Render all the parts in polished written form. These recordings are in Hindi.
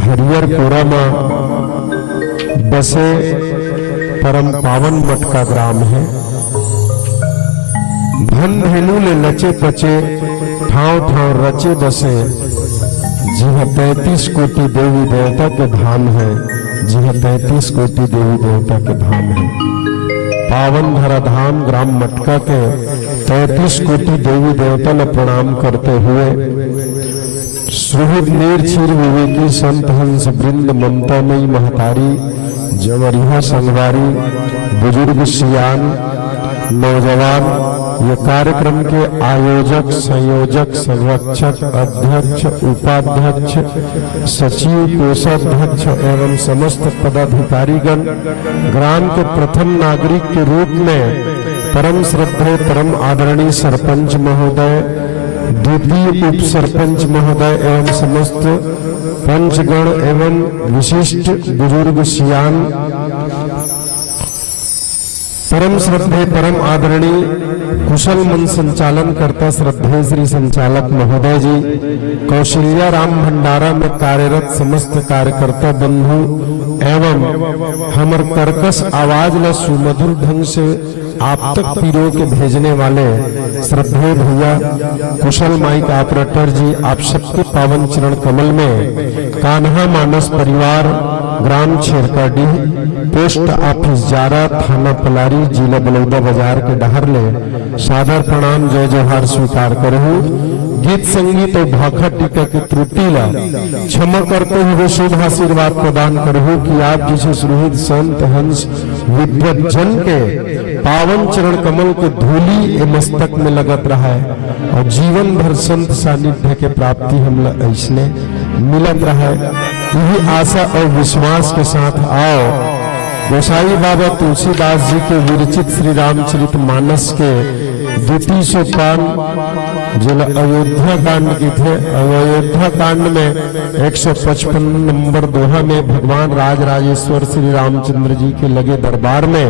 हरिहरपुरा में बसे परम पावन मठ का ग्राम है। धन धेनु ले लचे पचे ठाव ठाव रचे बसे, जहाँ 33 कोटि देवी देवता के धाम है, जहाँ 33 कोटि देवी देवता के धाम है। पावन धरा धाम ग्राम मटका के 33 कोटि देवी देवता ने प्रणाम करते हुए सुहृद नीर क्षीर विवेकी संत हंस वृंद ममता मई महतारी जवरिया संगवारी बुजुर्ग सियान नौजवान ये कार्यक्रम के आयोजक संयोजक संरक्षक अध्यक्ष उपाध्यक्ष सचिव कोषाध्यक्ष एवं समस्त पदाधिकारीगण ग्राम के प्रथम नागरिक के रूप में परम श्रद्धेय परम आदरणीय सरपंच महोदय, द्वितीय उप सरपंच महोदय एवं समस्त पंचगण एवं विशिष्ट बुजुर्ग सियान, परम श्रद्धेय परम आदरणीय कुशल मन संचालन करता श्रद्धेय श्री संचालक महोदय जी, कौशल्या राम भंडारा में कार्यरत समस्त कार्यकर्ता बंधु एवं हमर कर्कश आवाज न सुमधुर ढंग से आप तक पीरो के भेजने वाले श्रद्धेय भैया कुशल माइक ऑपरेटर जी, आप सबके पावन चरण कमल में कान्हा मानस परिवार ग्राम छेरकाडीह पोस्ट ऑफिस जारा थाना पलारी जिला बलौदा बाजार के डहरले सादर प्रणाम जय जोहार स्वीकार करहु। गीत संगीत और भाखा टीका की त्रुटि ला क्षमा करते हुए शुभ आशीर्वाद प्रदान करहु कि आप जिसे सुहृद संत हंस विद्वज्जन के पावन चरण कमल के धूली ए मस्तक में लगत रहा है और जीवन भर संत सानिध्य के प्राप्ति हम ऐसने मिलत रहा है। यही आशा और विश्वास के साथ आओ गोसाई बाबा तुलसीदास जी के विरचित श्री रामचरित मानस के 200 सोपान जो अयोध्या कांड की थे। अयोध्या कांड में 155 नंबर दोहा में भगवान राज राजेश्वर श्री रामचंद्र जी के लगे दरबार में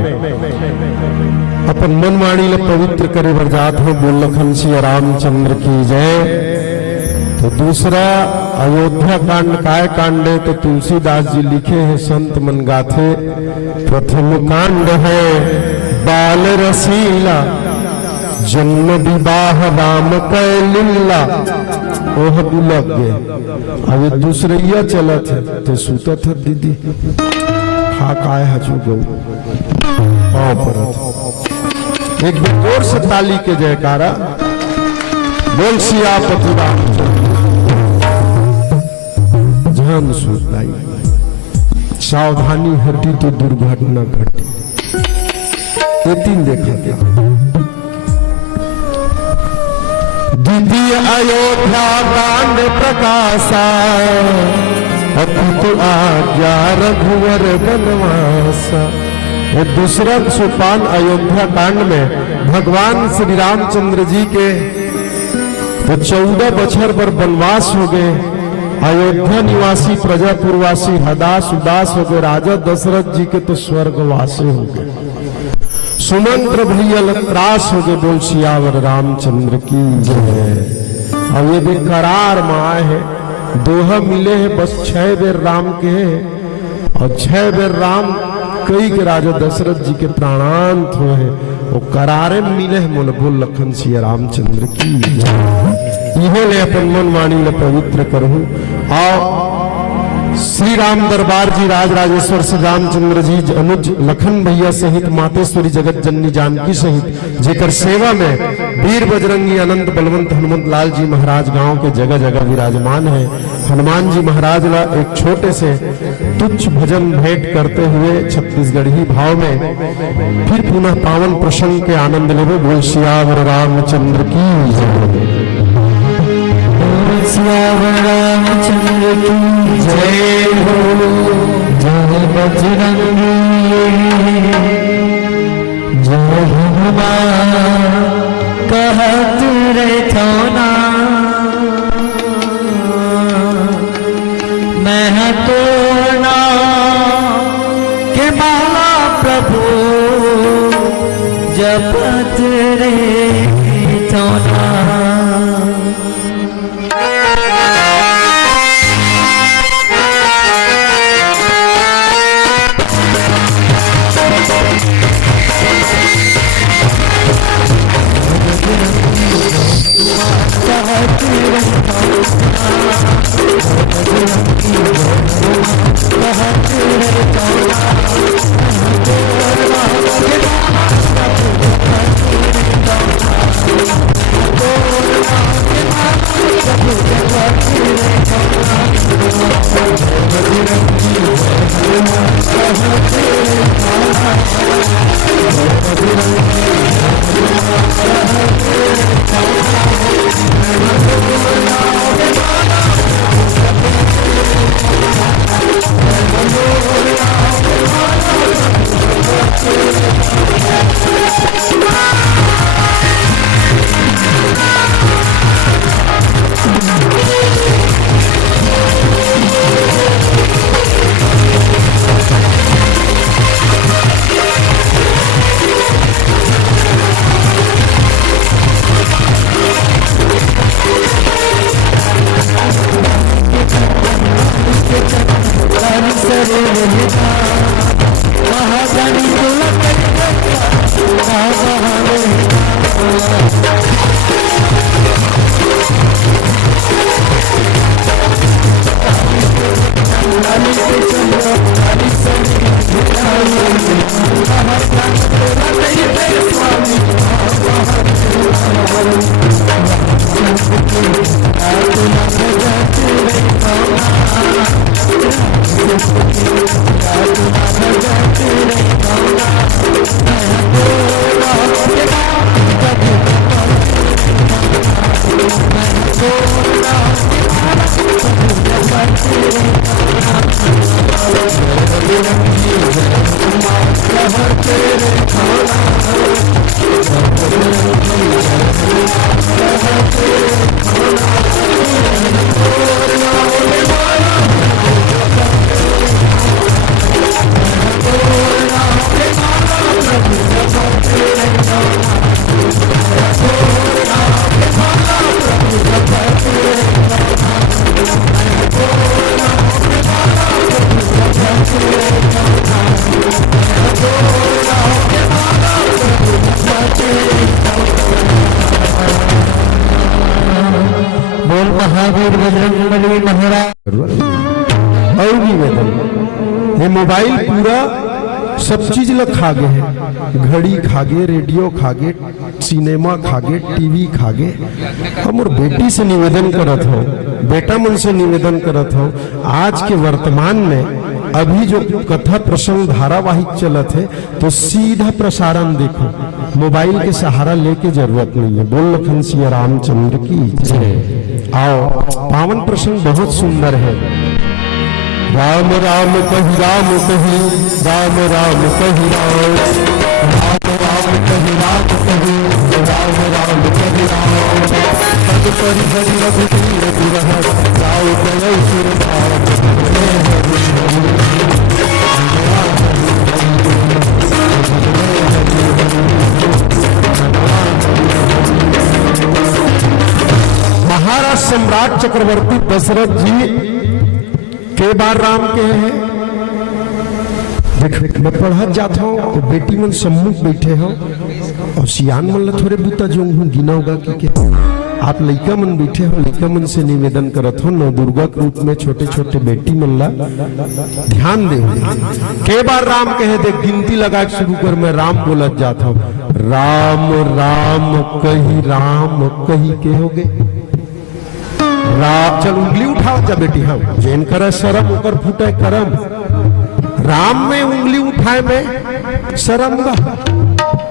अपन मन वाणी ले पवित्र करे बरजात हो बोल लखन सिया रामचंद्र की जय। तो दूसरा अयोध्या कांड काय कांड है तो तुलसीदास जी लिखे हैं संत मन गाथे। प्रथम कांड है बाल रसीला जन्म विवाह राम कै लीला ओह बुलक गए। अब दूसरे यह चला थे तो सूता था दीदी खा काय हजू गऊ पाँव पर एक जोर से ताली के जयकारा बोल सियापति रामचंद्र। ध्यान सुनाई सावधानी हटी तो दुर्घटना घटी। ये 3 देखा क्या द्वितीय अयोध्या कांड प्रकाशा अपितु आज्ञा रघुवर बनवासा। ये दूसरा सोपान अयोध्या कांड में भगवान श्री रामचंद्र जी के तो 14 बछर पर वनवास हो गए। अयोध्या निवासी प्रजापुरवासी हदास उदास हो गए। राजा दशरथ जी के तो स्वर्गवासी हो गए। सुमंत्र भलियल त्रास हो गए। बोल सियावर रामचंद्र की जय। अब ये बेकरार माए है दोहा मिले हैं बस 6 बेर राम के हैं और 6 बेर राम कई के राजा दशरथ जी के प्राणांत हुए हैं। वो करारे मिले हैं मोल बोल लखन सिया रामचंद्र की इहो ले अपन मन वाणी ले पवित्र करहु। आओ श्री राम दरबार जी राज राजेश्वर श्री रामचंद्र जी अनुज लखन भैया सहित मातेश्वरी जगत जननी जानकी सहित जेकर सेवा में वीर बजरंगी अनंत बलवंत हनुमंत लाल जी महाराज गांव के जगह जगह विराजमान है। हनुमान जी महाराज ला एक छोटे से तुच्छ भजन भेंट करते हुए छत्तीसगढ़ी भाव में फिर पुनः पावन प्रसंग के आनंद लेवे। बोल सियावर रामचंद्र की सियावर रामचंद्र की जय हो। जय बजरंगी जय हनुमान कहत रहथो ना मैं तो ना के बाला प्रभु जपत रहथो ना। महावीर बजरंगबली महाराज। और निवेदन, ये मोबाइल पूरा सब चीज ला खा गए है, घड़ी खा गए, रेडियो खा गए, सिनेमा खा गए, टीवी खा गए। हम और बेटी से निवेदन करत हो, बेटा मन से निवेदन करत हो, आज के वर्तमान में अभी जो कथा प्रसंग धारावाहिक चलत है तो सीधा प्रसारण देखो, मोबाइल के सहारा लेके जरूरत नहीं है। बोल लखन सिया रामचंद्र की जय। आओ, पावन प्रसंग बहुत सुंदर है। राम राम कही राम कही, राम राम कही राम, राम राम कही राम कही, राम राम कही राम। पद परि हरि रघुवीर बिरह, राव गए सुर धाम। महाराज सम्राट चक्रवर्ती दशरथ जी के बार राम के हैं। देख मैं पढ़त जाता हूँ तो बेटी मन सम्मुख बैठे हो और सियान मन ला थोड़े बुता जो हूँ गिना होगा कि आप लइका मन बैठे हो, लइका मन से निवेदन करत हो नव दुर्गा के रूप में छोटे छोटे बेटी मन ला ध्यान दे। के बार राम कहे, देख गिनती लगा के शुरू कर, मैं राम बोलत जाता हूँ। राम राम कही के हो गए। चल उंगली उठाओ जा बेटी, हम जैन करे शरम ओकर फूटे करम। राम में उंगली उठाए में शरम बा,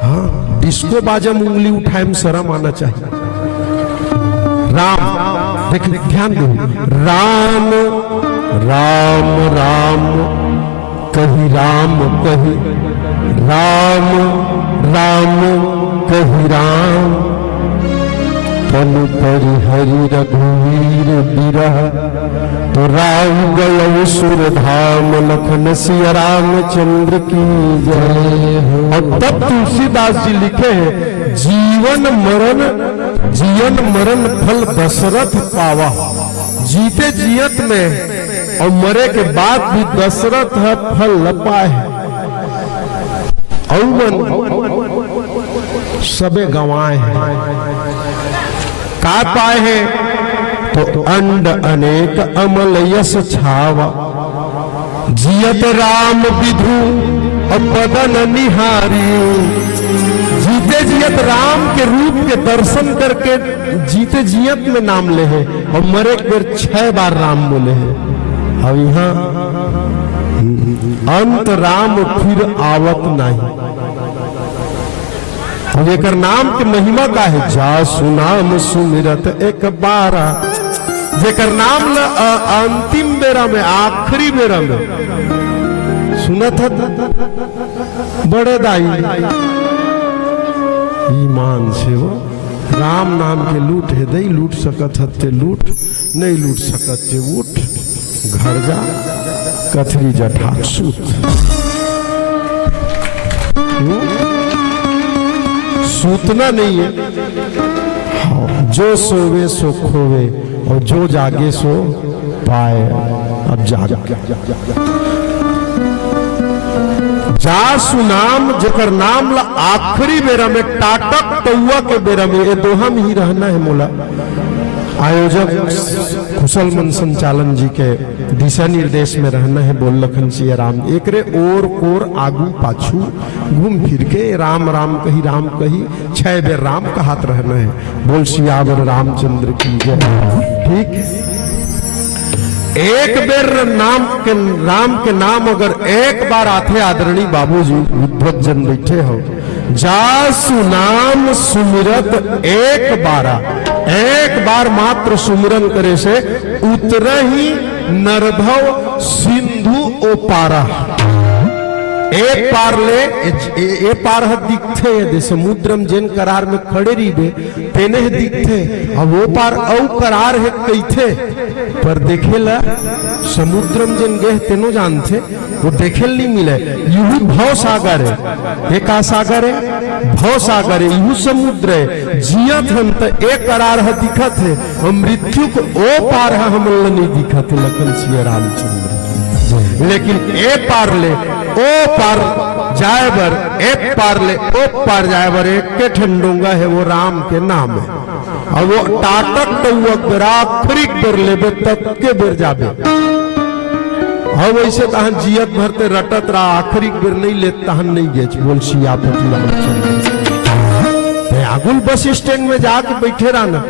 हाँ डिस्को बाजम उंगली उठाए में शरम आना चाहिए। राम देख ध्यान दो, राम राम राम कही राम कही, राम राम कही राम। पल परि हरि रघुवीर बिरह, तो राम गए सुर धाम। लखन सिया रामचंद्र की जय। और तब तुलसीदास जी लिखे हैं, जीवन मरण फल दशरथ पावा। जीते जियत में और मरे के बाद भी दशरथ है फल न पाए। औवन सबे गंवाए हैं, का पाए हैं तो अंड अनेक अमल यश छावा, जियत राम विधु और बदन निहारी। जीते जियत राम के रूप के दर्शन करके जीते जियत में नाम ले है, और मरे फिर 6 बार राम बोले है। अब यहाँ अंत राम फिर आवत नहीं। जेकर नाम के महिमा का है, जा सुनाम सुमिरत एक बारा। जेकर नाम ल अंतिम बेरा में, आखिरी बेरा में सुनत है बड़े दाई ईमान से वो राम नाम के लूट है दई, लूट सकत हते लूट, नहीं लूट सकत थे उठ, घर जा कथरी जठाक सूत। सूतना नहीं है, जो सोवे सो खोवे और जो जागे सो पाए। अब जाग जा सुनाम, जेकर नाम ला आखिरी बेरा में, टाटक तौआ के बेरा में, ये दोहा में ही रहना है मोला। आयोजक कुशल मन संचालन जी के दिशा निर्देश में रहना है। बोल लखन सिया राम, एकरे ओर कोर आगू पाछू घूम फिर के राम राम कही 6 बेर राम का हाथ रहना है। बोल सियावर रामचंद्र की जय। ठीक, एक बेर राम के नाम अगर एक बार आते आदरणीय बाबूजी विद्वत जन बैठे हो, जा सुनाम सुमिरत एक बारा, एक बार मात्र सुमिरन करे से उतर ही नरभव सिंधु ओपारा। एक पार ले ए पार ह दिखते यदि समुद्रम जेन करार में खड़े रही तेने दिखते, अब वो पार औ करार है कैथे पर देखेला समुद्रम जेन गए तेनो जानते, वो देखेल नहीं मिले। यूं भव सागर है, एक सागर है भव सागर है, यूं समुद्र है। जियत हम तो एक करार है दिखत है, हम मृत्यु को ओ पार है हम नहीं दिखत है। लखन सिया रामचंद्र, लेकिन ए पार ले ओ पार जाए बर, एक पार ले ओ पार जाए बर, एक के ठंडोंगा है वो राम के नाम है। और वो टाटक तो आखिरी बेर लेबे तक के बेर जाबे। और वैसे तहन जियत भरते रटत रहा, आखिरी बेर नहीं ले तहन नहीं गेच। बोल सियापति रामचंद्र। आगुल बस स्टैंड में जाके बैठे रहा ना,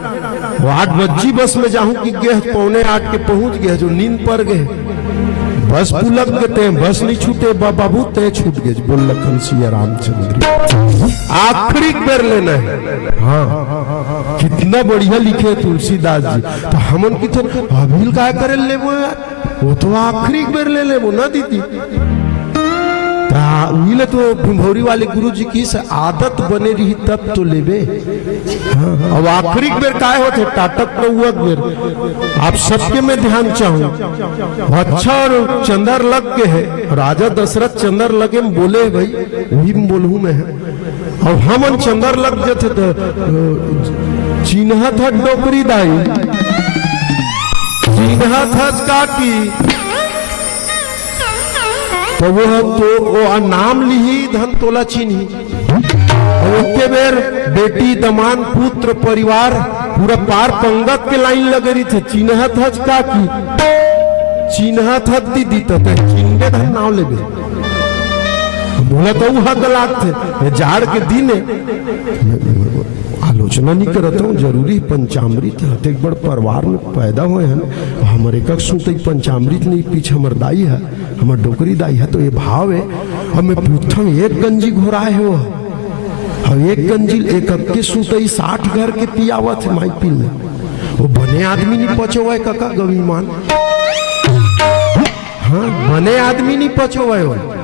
वो 8 बजे बस में जाऊं कि गे 7:45 के पहुंच गए, जो नींद पर गए बस पुलक गए, बस नहीं छूटे बाबू तय छूट गए। बोल लखन सिया रामचंद्र, आखिरी बेर लेना है। हाँ, कितना बढ़िया लिखे तुलसीदास जी। तो हमन की तो अभी क्या करे ले वो यार, वो तो आखिरी बेर ले वो ना दीदी। मिले तो भौरी वाले गुरु जी की से आदत बने रही तब तो लेबे। हाँ, अब आखिरी बेर काय होते टाटक तो हुआ बेर। आप सबके में ध्यान चाहूं, अच्छा और चंदर लग के है, राजा दशरथ चंदर लगे में बोले भाई वही बोलू मैं है। और हमन चंदर लग जाते तो चिन्ह था डोकरी दाई, चिन्ह था काटी, तो वो नाम लिही धन तोला चिन्ही। उसके बेर बेटी दमान पुत्र परिवार पूरा पार पंगत के लाइन लगे रही थे। चिन्हत हज का की चिन्हत हज दीदी तो चिन्हे धन नाव ले बोला तो वह गलात थे। जाड़ के दिन आलोचना नहीं करता हूँ, जरूरी पंचामृत है। एक बड़ परिवार में पैदा हुए हैं, हमारे एक सुनते पंचामृत नहीं पीछे हमार दाई है, हमार डोकरी दाई है, तो ये भाव है। हमें पूछता हूँ एक गंजी घोरा है वो, हम एक गंजी एक अक्के सुते 60 घर के पियावत है माई पील। वो बने आदमी नहीं पचो हुआ है काका गवीमान। हाँ, बने आदमी नहीं पचो हुआ है।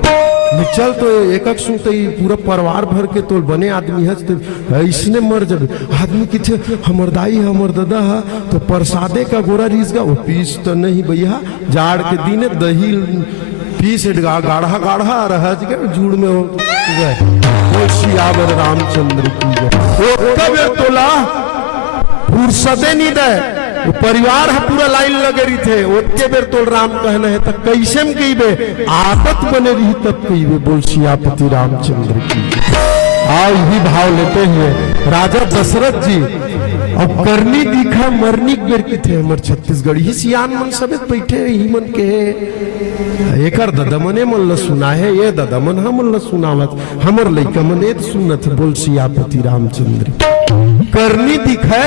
चल तो एक सुनते ही पूरा परिवार भर के तो बने आदमी है, तो इसने मर जब आदमी किथे हमर दाई है हमर दादा है, तो प्रसादे का गोरा रीस गा वो पीस तो नहीं भैया। जाड़ के दिन दही पीस गाढ़ा गाढ़ा रहा जूड़ में हो गए। सियावर रामचंद्र की जय। तोला फुर्सदे नहीं दे, वो परिवार है पूरा लाइन लगे रही थे। ओके बेर तोल राम कहना है तो कैसे में कही आदत बने रही तब कही। बोल सियापति रामचंद्र की। आओ यही भाव लेते हुए राजा दशरथ जी अब करनी दिखा मरनी बेर की थे हमर छत्तीसगढ़ ही सियान मन सबे बैठे ही मन के एकर ददमने मन ल सुना है ये ददमन हमन ल सुनावत हमर लइका मन ए सुनत बोल सियापति रामचंद्र करनी दिखे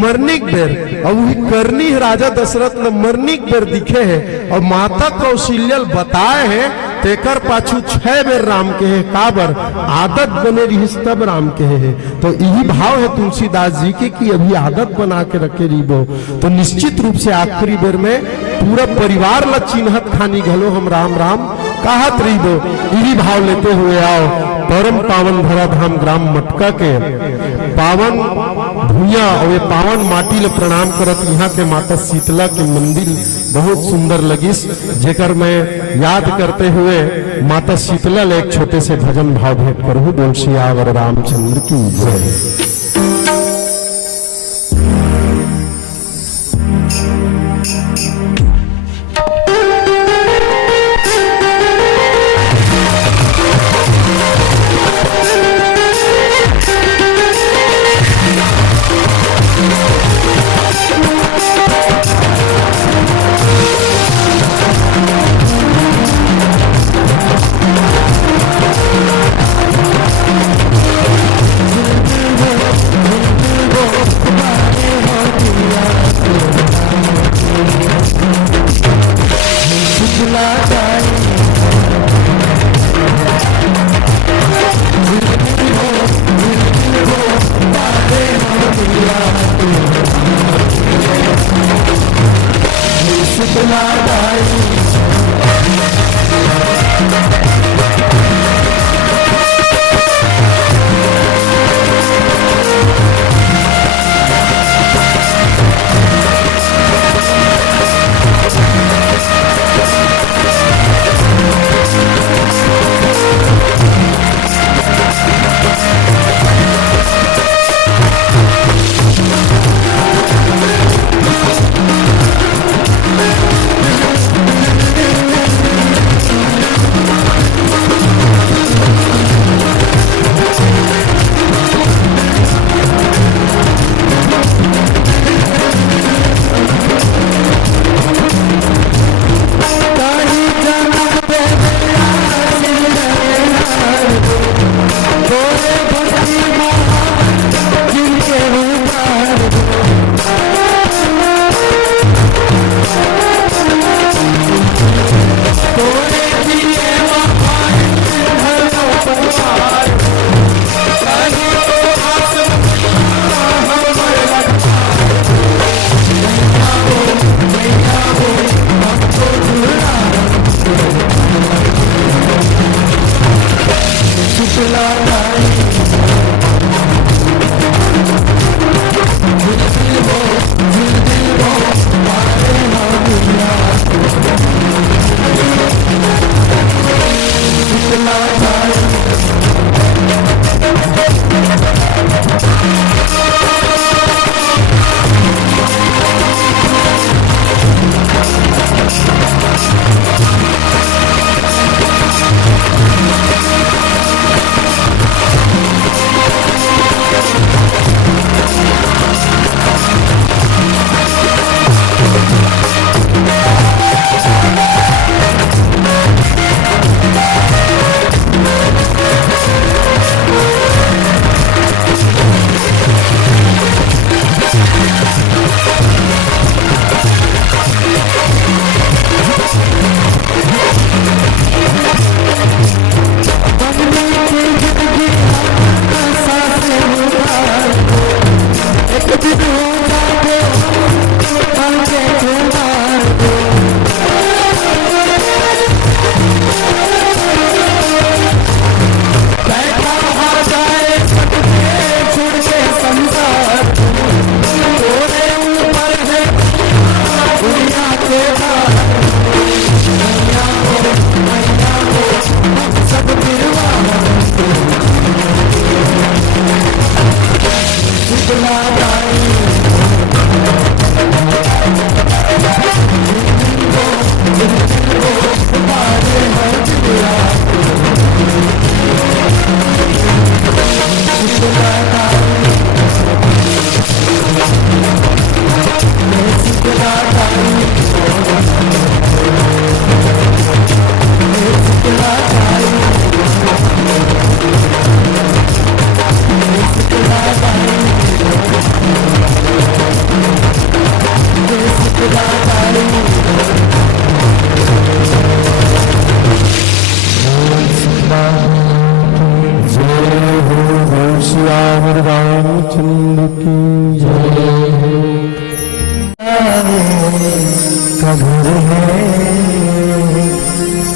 मरनिक बेर और वही करनी राजा दशरथ ने मरनिक बेर दिखे है और माता कौशल्या बताए है तेकर पाछू 6 बेर राम के है काबर आदत बने रही तब राम के है तो यही भाव है तुलसीदास जी के कि अभी आदत बना के रखे रहीबो तो निश्चित रूप से आखिरी बेर में पूरा परिवार ला चिन्हत खानी घलो हम राम राम कहत रहीबो यही भाव लेते हुए आओ परम पावन धरा धाम ग्राम मटका के पावन भूया और ये पावन माटी ले प्रणाम करत यहाँ के माता शीतला के मंदिर बहुत सुंदर लगिस जेकर मैं याद करते हुए माता शीतला ले एक छोटे से भजन भाव भेंट करूँ बोल सियावर रामचंद्र की जय।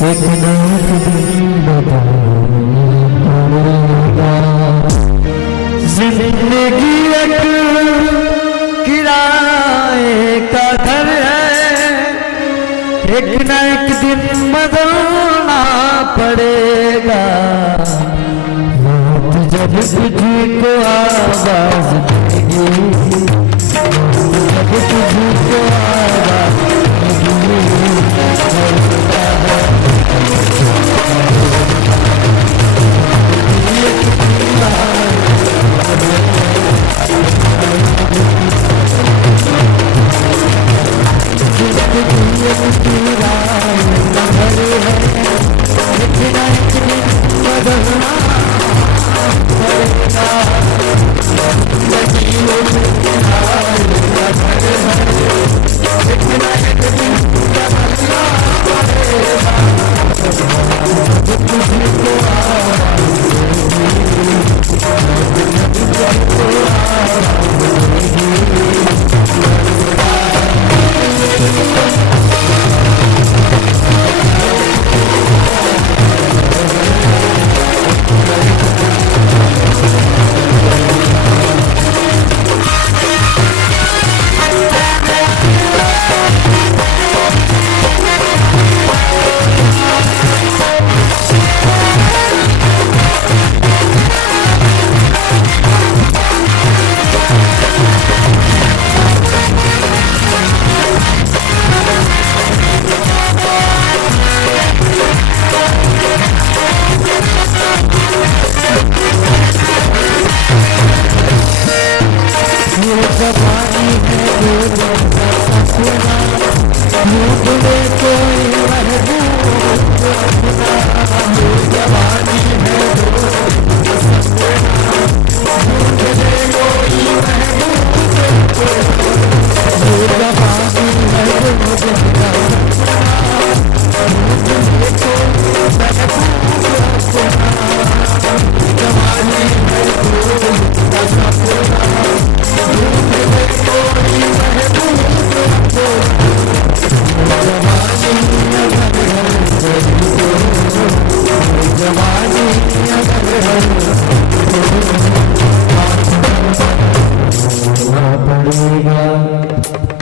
एक न एक दिन बदलेगा। जिंदगी एक किराए का घर है, एक न एक दिन बदलना पड़ेगा। मौत जब तुझको आवाज देगी, जब तुझको आवाज देगी,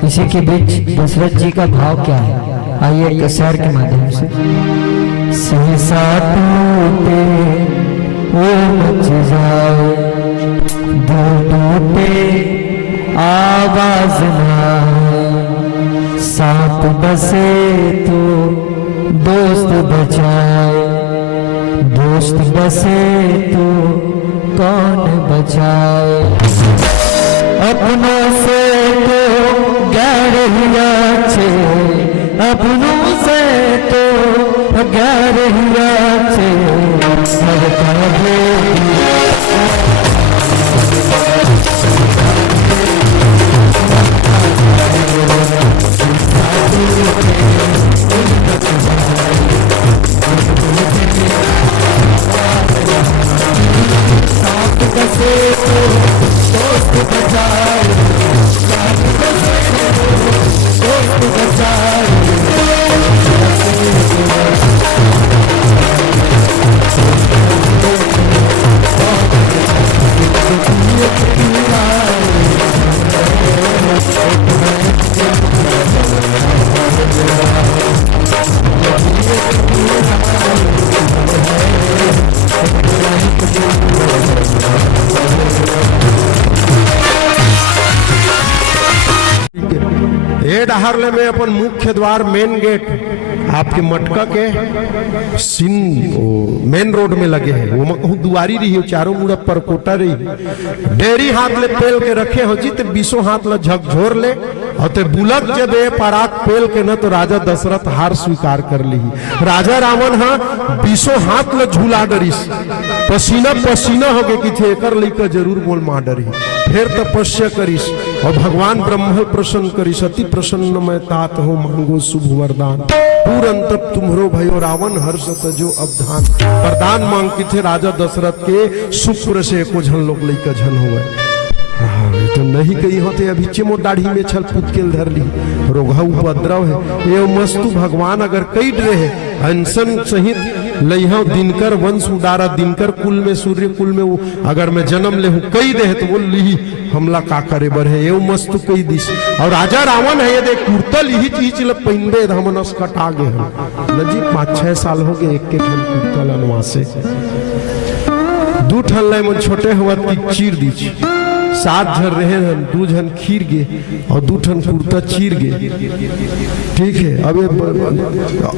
इसी के बीच दशरथ जी का भाव क्या है, आइए एक शेर के माध्यम से। सहसा टूटे वो मच जाए, दो टूटे आवाज ना, साथ बसे तो दोस्त बचाए, दोस्त बसे तो कौन बचाए। अपनों से तो गैर ही अच्छे, अपनों से तो गैर ही अच्छे, डहारले में अपन मुख्य द्वार मेन गेट आपके मटका के मेन रोड में लगे हैं। वो कहूँ दुआरी रही हो, चारों मुड़ा पर कोटा रही, डेरी हाथ ले पेल के रखे हो जी, ते 20 हाथ ले झकझोर ले और ते बुलक जब ए पराग पेल के न तो राजा दशरथ हार स्वीकार कर ली। राजा रावण हाँ 20 हाथ ले झूला डरिस, पसीना पसीना हो गए कि थे कर लेकर जरूर बोल मां डरी, फिर तपस्या करिस और भगवान ब्रह्म प्रसन्न करिस। अति प्रसन्न मैं तात हो मांगो शुभ वरदान, पूरन तब तुम्हारो भयो रावण हर्षत जो अवधान। वरदान मांग के थे राजा दशरथ के शुक्र से को झन लोग लेकर झन हुए। तो नहीं कही होते अभी चिमो दाढ़ी में छल पुतकेल धर ली, रोगा उपद्रव है ये मस्तु भगवान अगर कई रहे अनशन सहित लइहा दिनकर वंश उदारा, दिनकर कुल में सूर्य कुल में वो अगर मैं जन्म ले हूँ कई दे तो बोल ली हमला का करे बर है ये मस्त कई दिस। और राजा रावण है ये देख कुर्ता लिही चीज ल पहिनबे हमनस कटा गे हम लजी 5-6 साल हो गए एक ठन कुर्ता लनवा से 2 ठन ले मन छोटे हुआ की चीर दी 7 जन रहे हन 2 जन खीर गे और 2 ठन कुर्ता चीर गे। ठीक है अब ये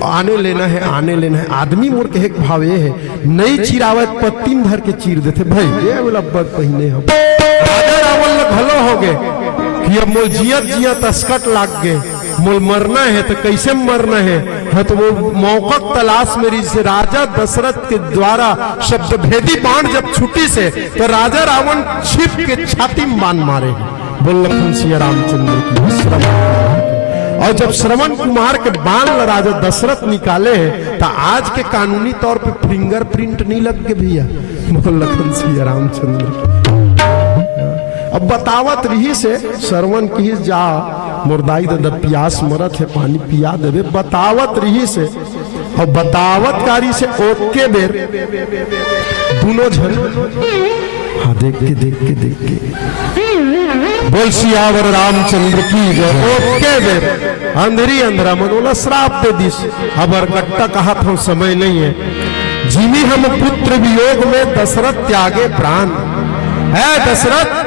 आने लेना है आदमी मोर के एक भाव ये है नहीं चिरावत पत्ती में धर के चीर देते भाई ये वाला पहिने हम राजा रावण ल भलो हो गए कि अब मोल जिया तस्कट लाग गए मोल मरना है तो कैसे मरना है तो वो मौका तलाश मेरी से राजा दशरथ के द्वारा शब्द भेदी बाण जब छुट्टी से तो राजा रावण छिप के छाती में बाण मारे बोल लखन सिया रामचंद्र की श्रवण। और जब श्रवण कुमार के बाण राजा दशरथ निकाले हैं तो आज के कानूनी तौर पे फिंगरप्रिंट नहीं लग के भैया बोल लखन सिया रामचंद्र। अब बतावत रही से श्रवण की जा मुर्दाई दे प्यास मरत है पानी पिया देवे बतावत रही से और बतावतकारी से ओके बेर दोनों जन हाँ देख के बोल सियावर रामचंद्र की जय। ओके बेर अंधेरी अंधरा मनोला श्राप दे दिस अबर कट्टा कहा था समय नहीं है जिमी हम पुत्र वियोग में दशरथ त्यागे प्राण है दशरथ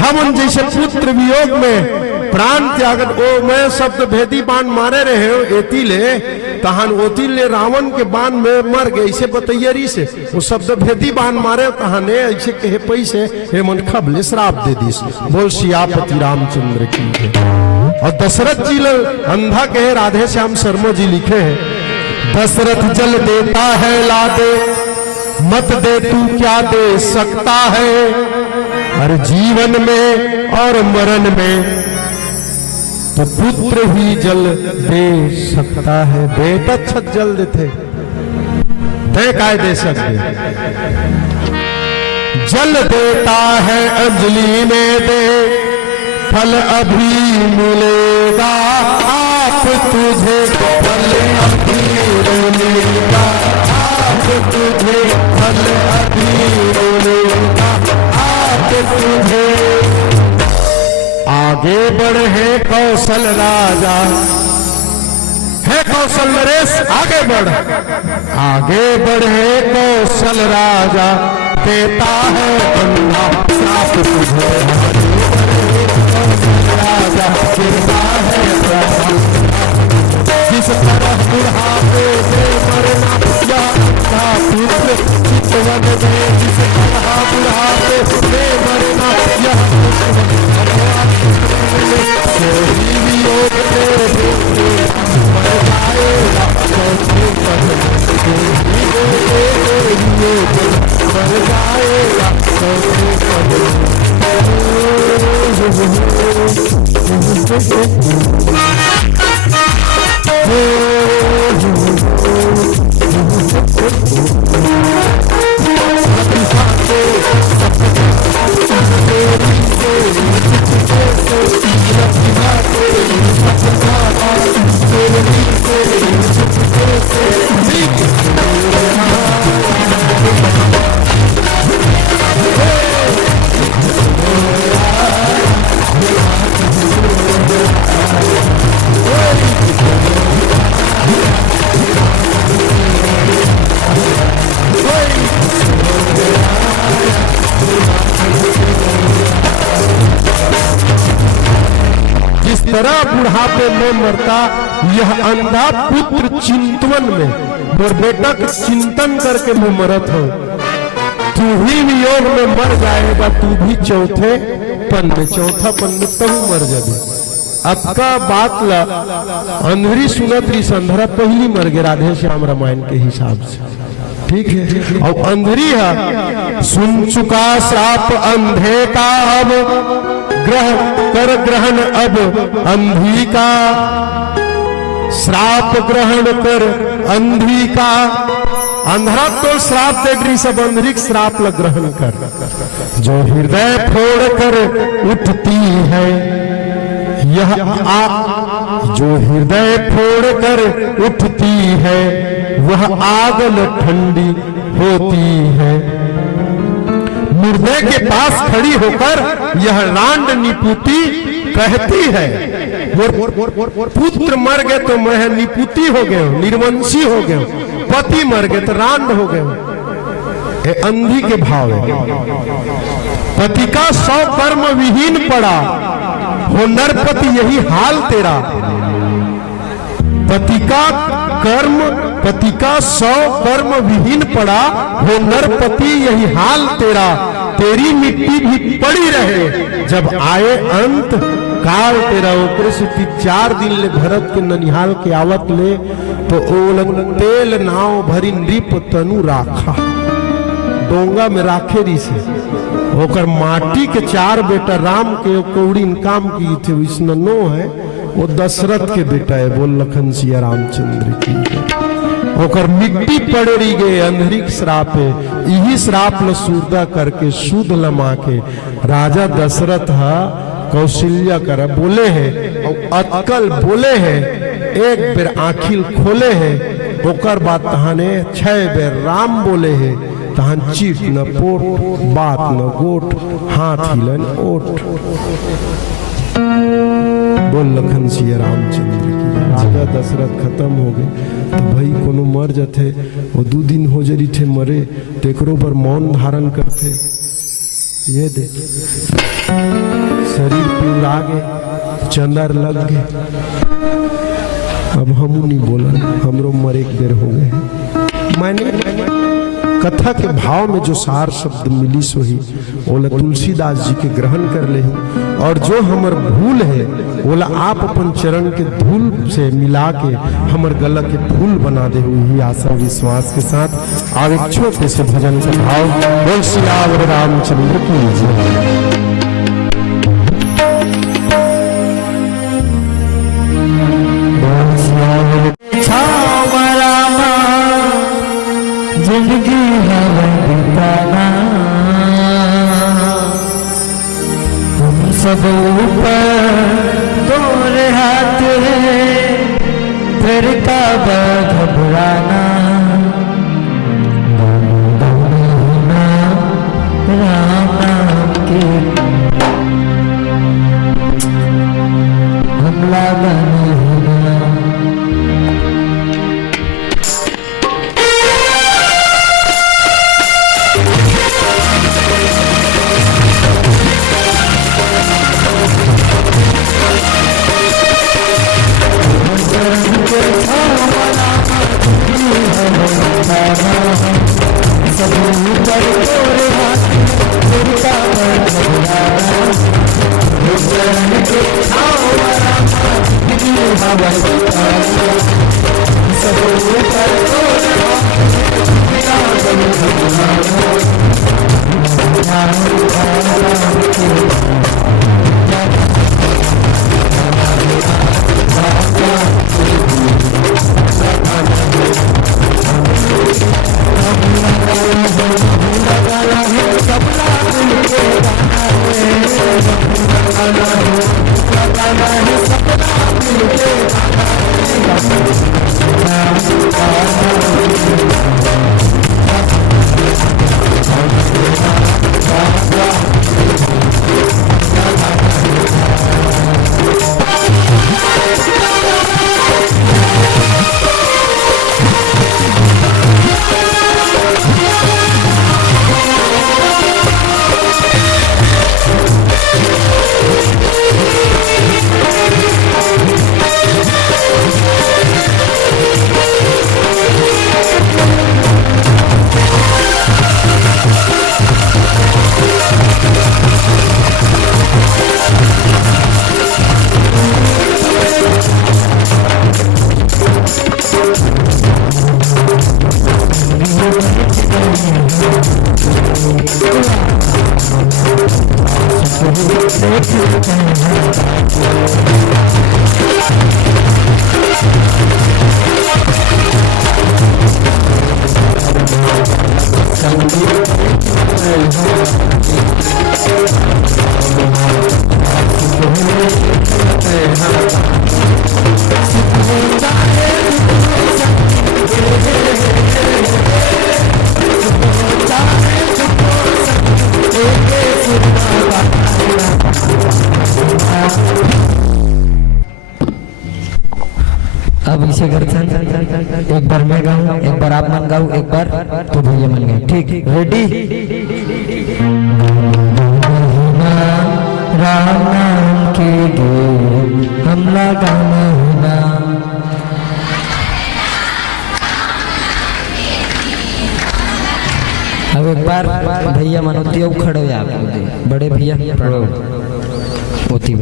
हम उन जैसे पुत्र वियोग में प्राण त्यागत ओ मैं शब्द भेदी बाण मारे रहे हो एती ले तहान ओती ले रावण के बाण में मर गए इसे बतैयरी से वो शब्द भेदी बाण मारे कहाने ऐसे कहे पैसे हे मन खबले श्राप दे दिस बोल सियापति रामचंद्र की जय। और दशरथ जी ले अंधा कहे राधे श्याम शर्मा जी लिखे हैं दशरथ जल देता है ला दे मत दे तू क्या दे सकता है हर जीवन में और मरण में तो पुत्र ही जल दे सकता है बेटा छत जल देते दे काय दे सकते जल देता है अंजलि में दे फल अभी मिलेगा आप तुझे फल अभी मिलेगा आप तुझे फल अभी मिलेगा आप तुझे। आगे बढ़े कौशल राजा है कौशल नरेश आगे बढ़े कौशल राजा देता है बंदा श्राप तुझे राजा देता है जिस तरह बुढ़ापे से मरना या पुत्र चितवन में जिस तरह बुढ़ापे से मरना यह तरह बुढ़ापे में मरता यह अंधा पुत्र चिंतवन में और बेटा के चिंतन करके मैं मरत हूँ तू ही वियोग में मर जाएगा तू भी चौथा पन में तब मर जाए। अब का बात ला अंधेरी सुनत रही संधरा पहली मर गए राधे श्याम रामायण के हिसाब से ठीक है। और अंधेरी है सुन चुका श्राप अंधे का अब ग्रहण अब अंधी का श्राप ग्रहण कर अंधी का अंधरा तो श्राप दे सब अंधरिक श्राप ल ग्रहण कर जो हृदय फोड़ कर उठती है यह जो हृदय फोड़कर उठती है वह आग न ठंडी होती है। मुर्दे के पास खड़ी होकर यह रांड निपुती कहती है, पुत्र मर गए तो मैं निपुती हो गए, निर्वंशी हो गए, पति मर गए तो रांड हो गए। अंधी के भाव है। पति का 100 कर्म विहीन पड़ा हो नरपति यही हाल तेरा। पति का 100 कर्म विहीन पड़ा हो नरपति यही हाल तेरा। तेरी मिट्टी भी पड़ी रहे जब आए अंत काल तेरा। ओकरे से 4 दिन ले भरत के ननिहाल के आवत ले तो ओलग तेल नाव भरी नृप तनु राखा, डोंगा में राखे री से होकर माटी के 4 बेटा राम के कौड़ी इनकाम की थे। विष्णु है वो दशरथ के बेटा है, बोल लखन सिया रामचंद्र की। होकर मिट्टी पड़े रही गए अंधेरी श्राप है, यही श्राप ल सूरदा करके शुद्ध लमा के राजा दशरथ कौशल्या कर बोले हैं और अतकल बोले हैं। एक बेर आंखिल खोले हैं ओकर बाद तहाने 6 बेर राम बोले हैं। तहन चीट न पोट बात न गोट हाथ हिलन ओट। बोल लखन सिया रामचंद्र की। राजा दशरथ खत्म हो गए तो भाई कोनो मर जाते वो 2 दिन हो जरी थे मरे तेकरो पर मौन धारण करते। ये दे शरीर पिउरा गए चंदर लग गए। अब हम नहीं बोला हमरो मरे एक बेर हो गए। मैंने कथा के भाव में जो सार शब्द मिली सोही ओला तुलसीदास जी के ग्रहण कर ले और जो हमर भूल है ओला आप अपन चरण के धूल से मिला के हमर गला के फूल बना दे हुई आशा विश्वास के साथ और एक छोटे से भजन का भाव। बोल श्री रामचंद्र की जय। जिंदगी बिताना हम सब ऊपर तोरे हाथ फिर का घबराना। राम नाम के गाऊं, एक बार आप मन गाओ, एक बार तो भैया मन गाए, ठीक? रेडी? राम नाम के गीत हमला गाना है ना। अब एक बार भैया मनोती अब खड़े हो आप बड़े भैया होती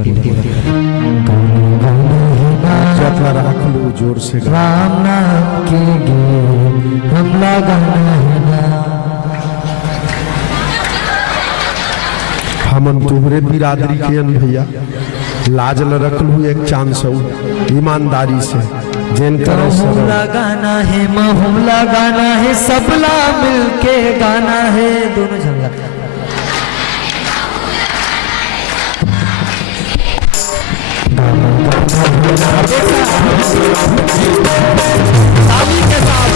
जतला रख लो जोर से गा। राम नाम के गीत हमला गाना है ना। हमन तुहरे बिरादरी के अन भैया लाज ल रख लू एक चांस ईमानदारी से जेन करे हमला गाना है, हमला गाना है, सबला मिलके गाना है, दोनों झंगा। ताली के साथ